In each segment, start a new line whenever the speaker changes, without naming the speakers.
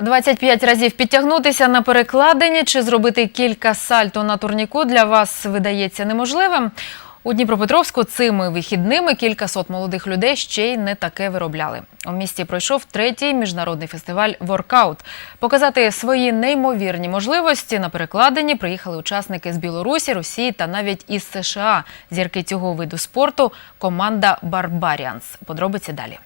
25 разів підтягнутися на перекладині чи зробити кілька сальто на турніку для вас видається неможливим. У Дніпропетровську цими вихідними кількасот молодих людей ще й не таке виробляли. У місті пройшов третій міжнародний фестиваль «Воркаут». Показати свої неймовірні можливості на перекладині приїхали учасники з Білорусі, Росії та навіть із США. Зірки цього виду спорту – команда «Барбаріанс». Подробиці далі.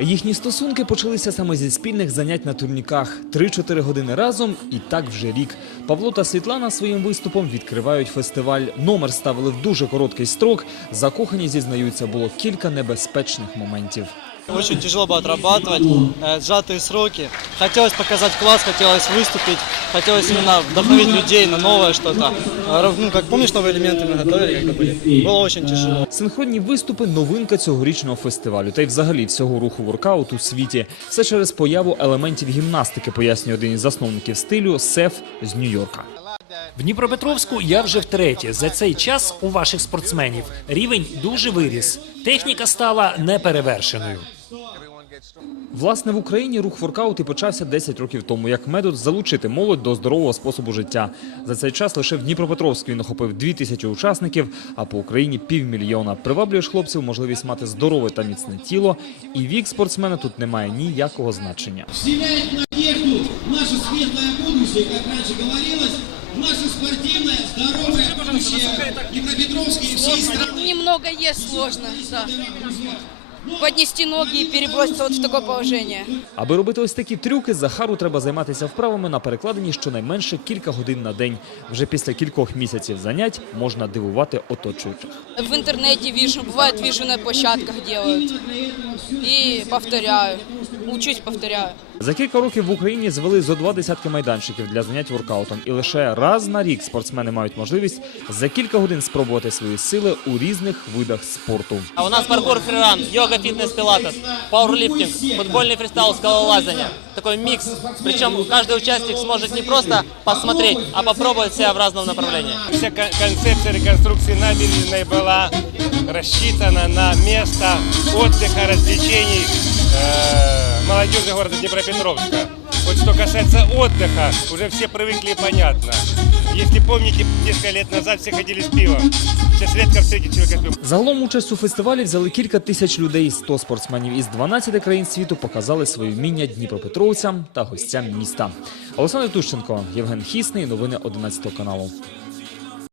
Їхні стосунки почалися саме зі спільних занять на турніках. Три-чотири години разом і так вже рік. Павло та Світлана своїм виступом відкривають фестиваль. Номер ставили в дуже короткий строк. Закохані зізнаються, було кілька небезпечних моментів.
Очень тяжело было отрабатывать, э, сжатые сроки. Хотелось показать класс, хотелось выступить, хотелось именно вдохновить людей на новое что-то. Э, Ну, как помнишь, новые элементы мы готовили, как были? Было очень тяжело.
Синхронні виступи новинка цьогорічного фестивалю та й взагалі всього руху воркаут у світі. Все через появу елементів гімнастики, пояснює один із засновників стилю Сеф з Нью-Йорка.
В Дніпропетровську я вже втретє. За цей час у ваших спортсменів рівень дуже виріс. Техніка стала неперевершеною.
Власне, в Україні рух воркаут і почався 10 років тому, як метод залучити молодь до здорового способу життя. За цей час лише в Дніпропетровську він охопив 2 тисячі учасників, а по Україні півмільйона. Приваблює ж хлопців можливість мати здорове та міцне тіло, і вік спортсмена тут не має ніякого значення.
вселяет надежду в наше светлое будущее, как раньше говорилось, наше спортивное, здоровое будущее Днепропетровской и всей страны.
Немного есть сложно, да. Поднести ноги и переброситься вот в такое положение.
Аби робити ось такі трюки, Захару треба займатися вправами на перекладині щонайменше кілька годин на день. Вже після кількох місяців занять можна дивувати оточуючих.
В интернете вижу, бывает вижу на площадках делают. И повторяю. Учусь, повторяю.
За кілька років в Україні звели зо два десятки майданчиків для занять воркаутом, і лише раз на рік спортсмени мають можливість за кілька годин спробувати свої сили у різних видах спорту.
А у нас паркур, фриран, йога, фитнес, пилатес, пауэрлифтинг, футбольный фристайл, скалолазание. Такой микс. Причем каждый участник сможет не просто посмотреть, а попробовать себя в разном направлении.
Вся кон- концепция реконструкции набережной была рассчитана на место отдыха, развлечений э, молодежи города Днепропетровска. Вот что касается отдыха, уже все привыкли и понятно. Если помните, несколько лет назад все ходили с пивом. Сейчас редко встретить человека с пивом.
Загалом участь у фестивалі взяли кілька тисяч людей. 100 спортсменів із 12 країн світу показали свої вміння дніпропетровцям та гостям міста. Олександр Тущенко, Євген Хісний. Новини 11 каналу.